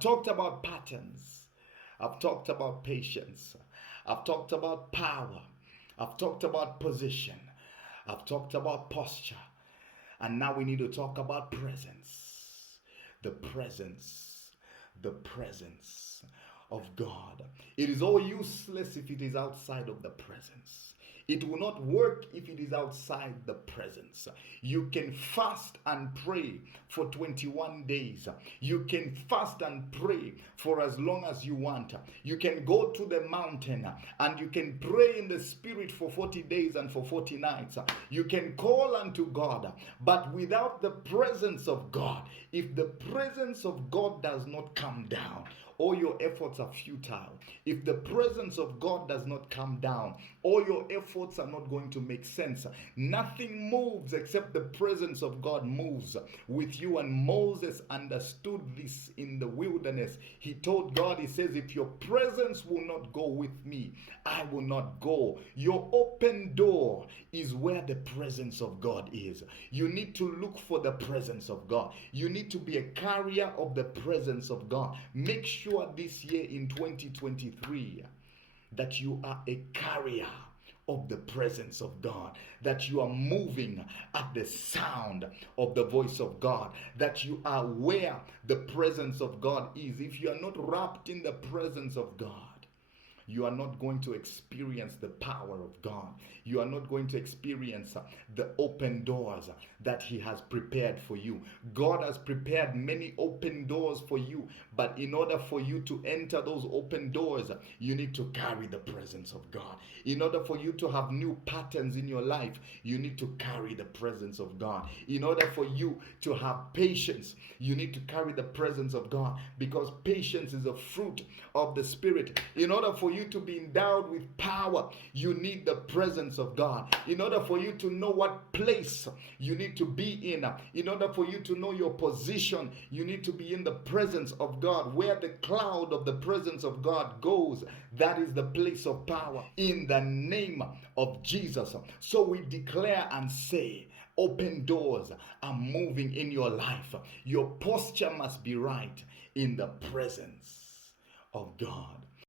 talked about patterns. I've talked about patience. I've talked about power. I've talked about position. I've talked about posture. And now we need to talk about presence. The presence. The presence of God. It is all useless if it is outside of the presence. It will not work if it is outside the presence. You can fast and pray for 21 days. You can fast and pray for as long as you want. You can go to the mountain and you can pray in the spirit for 40 days and for 40 nights. You can call unto God, but without the presence of God, if the presence of God does not come down, all your efforts are futile. If the presence of God does not come down, all your efforts are not going to make sense. Nothing moves except the presence of God moves with you. And Moses understood this in the wilderness. He told God, he says, if your presence will not go with me, I will not go. Your open door is where the presence of God is. You need to look for the presence of God. You need to be a carrier of the presence of God. Make sure this year in 2023 that you are a carrier of the presence of God, that you are moving at the sound of the voice of God, that you are where the presence of God is. If you are not wrapped in the presence of God, you are not going to experience the power of God. You are not going to experience the open doors that He has prepared for you. God has prepared many open doors for you, but in order for you to enter those open doors, you need to carry the presence of God. In order for you to have new patterns in your life, you need to carry the presence of God. In order for you to have patience, you need to carry the presence of God, because patience is a fruit of the Spirit. In order for you to be endowed with power, you need the presence of God. In order for you to know what place you need to be in order for you to know your position, you need to be in the presence of God. Where the cloud of the presence of God goes, that is the place of power, in the name of Jesus. So we declare and say, open doors are moving in your life. Your posture must be right in the presence of God.